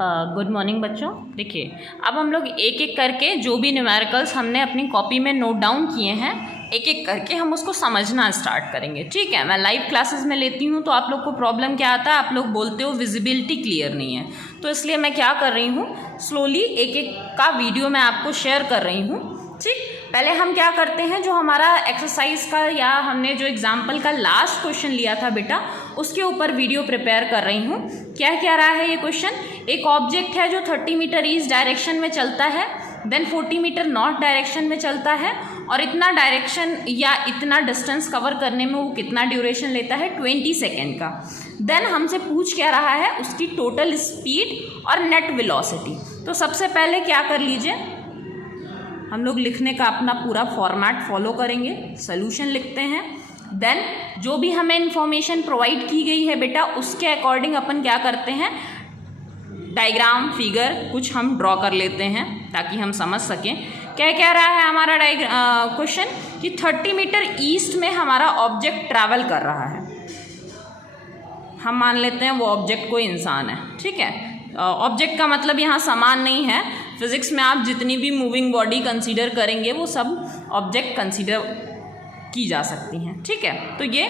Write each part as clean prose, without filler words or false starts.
Good morning बच्चों। देखिए, अब हम लोग एक एक करके जो भी न्यूमेरिकल्स हमने अपनी कॉपी में नोट डाउन किए हैं, एक एक करके हम उसको समझना स्टार्ट करेंगे। ठीक है, मैं लाइव क्लासेस में लेती हूँ तो आप लोग को प्रॉब्लम क्या आता है, आप लोग बोलते हो विजिबिलिटी क्लियर नहीं है, तो इसलिए मैं क्या कर रही हूँ, स्लोली एक एक का वीडियो मैं आपको शेयर कर रही हूँ। ठीक, पहले हम क्या करते हैं, जो हमारा एक्सरसाइज का या हमने जो एग्जाम्पल का लास्ट क्वेश्चन लिया था बेटा, उसके ऊपर वीडियो प्रिपेयर कर रही हूँ। क्या क्या रहा है ये क्वेश्चन, एक ऑब्जेक्ट है जो 30 मीटर ईस्ट डायरेक्शन में चलता है, देन 40 मीटर नॉर्थ डायरेक्शन में चलता है, और इतना डायरेक्शन या इतना डिस्टेंस कवर करने में वो कितना ड्यूरेशन लेता है, 20 सेकेंड का। देन हमसे पूछ क्या रहा है, उसकी टोटल स्पीड और नेट वेलोसिटी। तो सबसे पहले क्या कर लीजिए, हम लोग लिखने का अपना पूरा फॉर्मेट फॉलो करेंगे, सोल्यूशन लिखते हैं। देन जो भी हमें इंफॉर्मेशन प्रोवाइड की गई है बेटा, उसके अकॉर्डिंग अपन क्या करते हैं, डायग्राम फिगर कुछ हम ड्रॉ कर लेते हैं ताकि हम समझ सकें क्या क्या रहा है हमारा क्वेश्चन, कि 30 मीटर ईस्ट में हमारा ऑब्जेक्ट ट्रैवल कर रहा है। हम मान लेते हैं वो ऑब्जेक्ट कोई इंसान है। ठीक है, ऑब्जेक्ट का मतलब यहाँ सामान नहीं है, फिजिक्स में आप जितनी भी मूविंग बॉडी कंसीडर करेंगे वो सब ऑब्जेक्ट कंसीडर की जा सकती हैं। ठीक है, तो ये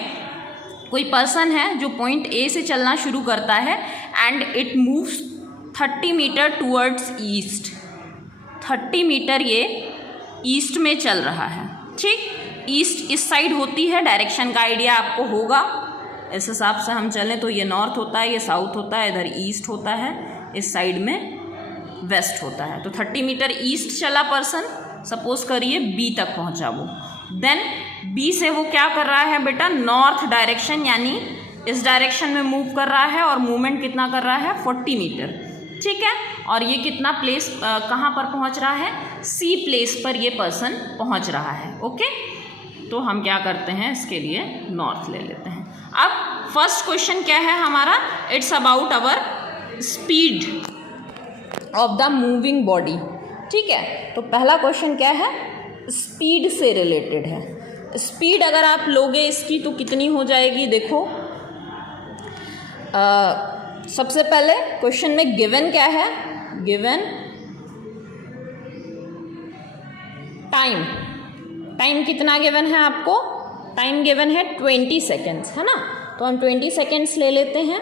कोई पर्सन है जो पॉइंट ए से चलना शुरू करता है and it moves 30 metre towards east. 30 metre ये ईस्ट में चल रहा है। ठीक, ईस्ट इस साइड होती है, डायरेक्शन का आइडिया आपको होगा, इस हिसाब से हम चलें तो ये नॉर्थ होता है, ये साउथ होता है, इधर ईस्ट होता है, इस साइड में वेस्ट होता है। तो 30 मीटर ईस्ट चला पर्सन, सपोज करिए बी तक पहुंचा वो। देन बी से वो क्या कर रहा है बेटा, नॉर्थ डायरेक्शन यानी इस डायरेक्शन में मूव कर रहा है, और मूवमेंट कितना कर रहा है, 40 मीटर। ठीक है, और ये कितना प्लेस कहाँ पर पहुंच रहा है, सी प्लेस पर ये पर्सन पहुंच रहा है। ओके, तो हम क्या करते हैं, इसके लिए नॉर्थ ले लेते हैं। अब फर्स्ट क्वेश्चन क्या है हमारा, it's about our speed of the moving body. ठीक है, तो पहला क्वेश्चन क्या है, स्पीड से रिलेटेड है। स्पीड अगर आप लोगे इसकी तो कितनी हो जाएगी, देखो सबसे पहले क्वेश्चन में गिवन क्या है, गिवन टाइम। टाइम कितना गिवन है आपको, टाइम गिवन है 20 सेकेंड्स, है ना, तो हम 20 सेकेंड्स ले लेते हैं।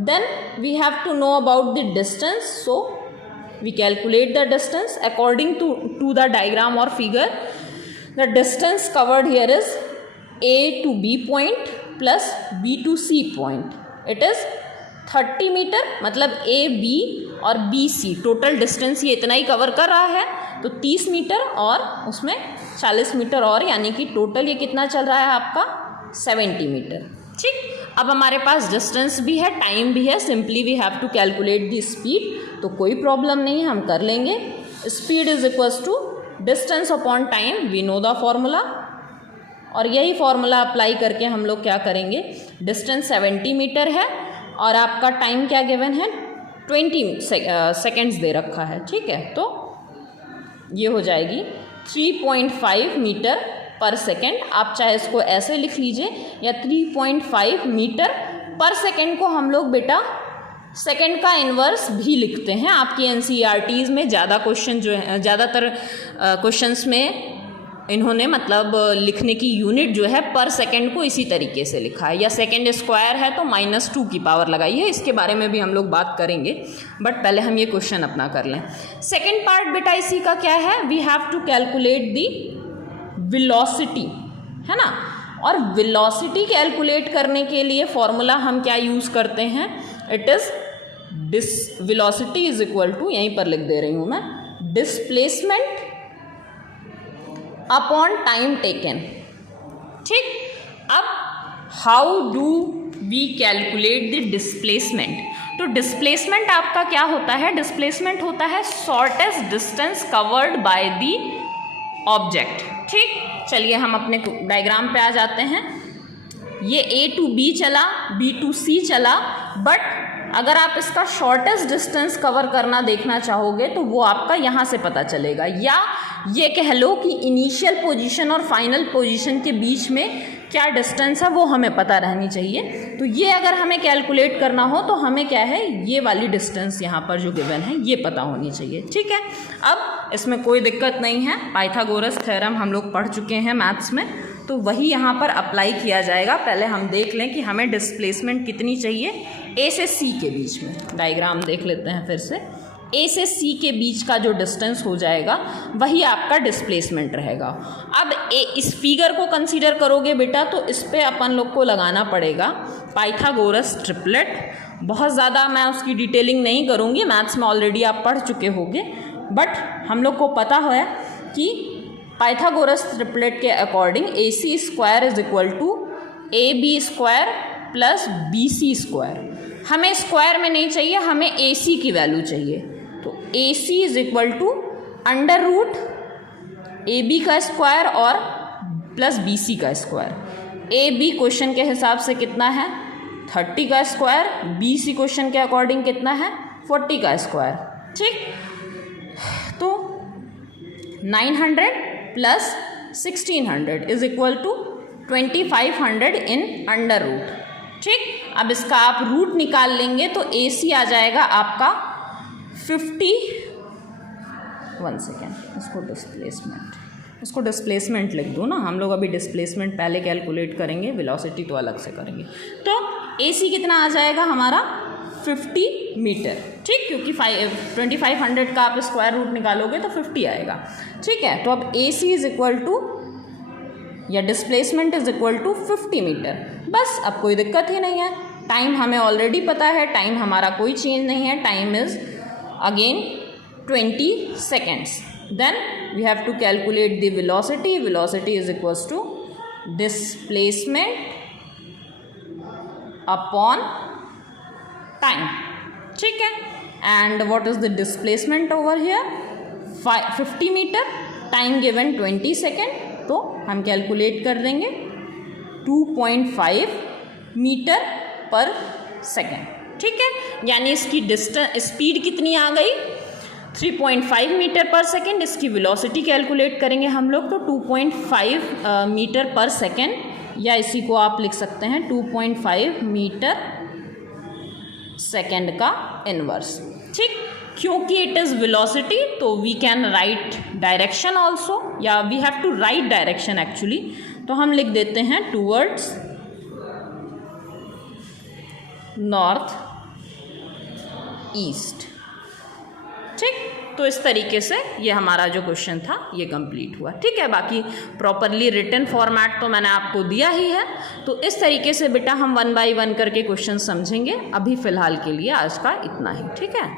Then we have to know about the distance, so we calculate the distance according to the diagram or figure. The distance covered here is A to B point plus B to C point. It is 30 metre, मतलब A, B और B, C total distance ये इतना ही cover कर रहा है, तो 30 metre और उसमें 40 मीटर और, यानी कि टोटल ये कितना चल रहा है आपका 70 मीटर। ठीक, अब हमारे पास डिस्टेंस भी है, टाइम भी है, simply we have to calculate the speed, तो कोई प्रॉब्लम नहीं है, हम कर लेंगे। Speed is equals to distance upon time, we know the formula, और यही फॉर्मूला अप्लाई करके हम लोग क्या करेंगे, डिस्टेंस 70 मीटर है और आपका टाइम क्या गिवन है, 20 सेकेंड्स दे रखा है। ठीक है, तो ये हो जाएगी 3.5 मीटर पर सेकेंड। आप चाहे इसको ऐसे लिख लीजिए, या 3.5 मीटर पर सेकेंड को हम लोग बेटा सेकेंड का इन्वर्स भी लिखते हैं। आपकी एनसीईआरटीज़ में ज़्यादा क्वेश्चन जो है, ज़्यादातर क्वेश्चंस में इन्होंने मतलब लिखने की यूनिट जो है पर सेकेंड को इसी तरीके से लिखा है, या सेकेंड स्क्वायर है तो -2 की पावर लगाई है, इसके बारे में भी हम लोग बात करेंगे, बट पहले हम ये क्वेश्चन अपना कर लें। सेकेंड पार्ट बेटा इसी का क्या है, we have to calculate the velocity, है ना, और वेलोसिटी कैलकुलेट करने के लिए फॉर्मूला हम क्या यूज़ करते हैं, it is velocity is equal to, यहीं पर लिख दे रही हूँ मैं, डिस्प्लेसमेंट अपॉन टाइम टेकन। ठीक, अब how do we calculate the displacement, तो डिस्प्लेसमेंट आपका क्या होता है, डिस्प्लेसमेंट होता है shortest distance covered by the object. ठीक, चलिए हम अपने डायग्राम पे आ जाते हैं। ये A to B चला, B to C चला, बट अगर आप इसका शॉर्टेस्ट डिस्टेंस कवर करना देखना चाहोगे तो वो आपका यहाँ से पता चलेगा, या ये कह लो कि इनिशियल पोजीशन और फाइनल पोजीशन के बीच में क्या डिस्टेंस है वो हमें पता रहनी चाहिए। तो ये अगर हमें कैलकुलेट करना हो तो हमें क्या है, ये वाली डिस्टेंस यहाँ पर जो गिवन है ये पता होनी चाहिए। ठीक है, अब इसमें कोई दिक्कत नहीं है, पाइथागोरस थ्योरम हम लोग पढ़ चुके हैं मैथ्स में, तो वही यहाँ पर अप्लाई किया जाएगा। पहले हम देख लें कि हमें डिस्प्लेसमेंट कितनी चाहिए ए से सी के बीच में। डायग्राम देख लेते हैं फिर से। ए से सी के बीच का जो डिस्टेंस हो जाएगा वही आपका डिस्प्लेसमेंट रहेगा। अब इस फिगर को कंसीडर करोगे बेटा तो इस पे अपन लोग को लगाना पड़ेगा पाइथागोरस ट्रिपलेट। बहुत ज़्यादा मैं उसकी डिटेलिंग नहीं करूँगी, मैथ्स में ऑलरेडी आप पढ़ चुके होंगे, बट हम लोग को पता है कि पाइथागोरस ट्रिपलेट के according A C square is equal to A B square plus B C square. हमें स्क्वायर में नहीं चाहिए, हमें ए सी की वैल्यू चाहिए। तो a C is equal to under root a b का स्क्वायर और प्लस बी सी का स्क्वायर। ए बी क्वेश्चन के हिसाब से कितना है 30 का स्क्वायर, बी सी क्वेश्चन के अकॉर्डिंग कितना है 40 का स्क्वायर। ठीक, तो 900 plus 1600 is equal to 2500 in under root. ठीक, अब इसका आप रूट निकाल लेंगे तो ए सी आ जाएगा आपका 50। 1 सेकेंड, उसको डिस्प्लेसमेंट लिख दो ना, हम लोग अभी डिस्प्लेसमेंट पहले कैलकुलेट करेंगे, वेलोसिटी तो अलग से करेंगे। तो ए सी कितना आ जाएगा हमारा 50 मीटर। ठीक, क्योंकि 2500 का आप स्क्वायर रूट निकालोगे तो 50 आएगा। ठीक है, तो अब A C is equal to या displacement is equal to 50 metre. बस, अब कोई दिक्कत ही नहीं है। टाइम हमें ऑलरेडी पता है, टाइम हमारा कोई चेंज नहीं है, time is again 20 seconds. Then we have to calculate the velocity. Velocity is equals to displacement upon time. ठीक है, and what is the displacement over here? 50 meter, time given 20 second, तो हम calculate कर देंगे 2.5 metre पर second. ठीक है, यानी इसकी स्पीड कितनी आ गई 3.5 मीटर पर सेकेंड। इसकी वेलोसिटी कैलकुलेट करेंगे हम लोग तो 2.5 मीटर पर सेकेंड, या इसी को आप लिख सकते हैं 2.5 मीटर सेकेंड का इनवर्स। ठीक, क्योंकि इट इज़ वेलोसिटी तो we can write direction also, या we have to write direction actually. तो हम लिख देते हैं टूवर्ड्स नॉर्थ ईस्ट। ठीक, तो इस तरीके से ये हमारा जो क्वेश्चन था ये कंप्लीट हुआ। ठीक है, बाकी प्रॉपरली रिटन फॉर्मेट तो मैंने आपको दिया ही है। तो इस तरीके से बेटा हम 1 by 1 करके क्वेश्चन समझेंगे। अभी फ़िलहाल के लिए आज का इतना ही। ठीक है।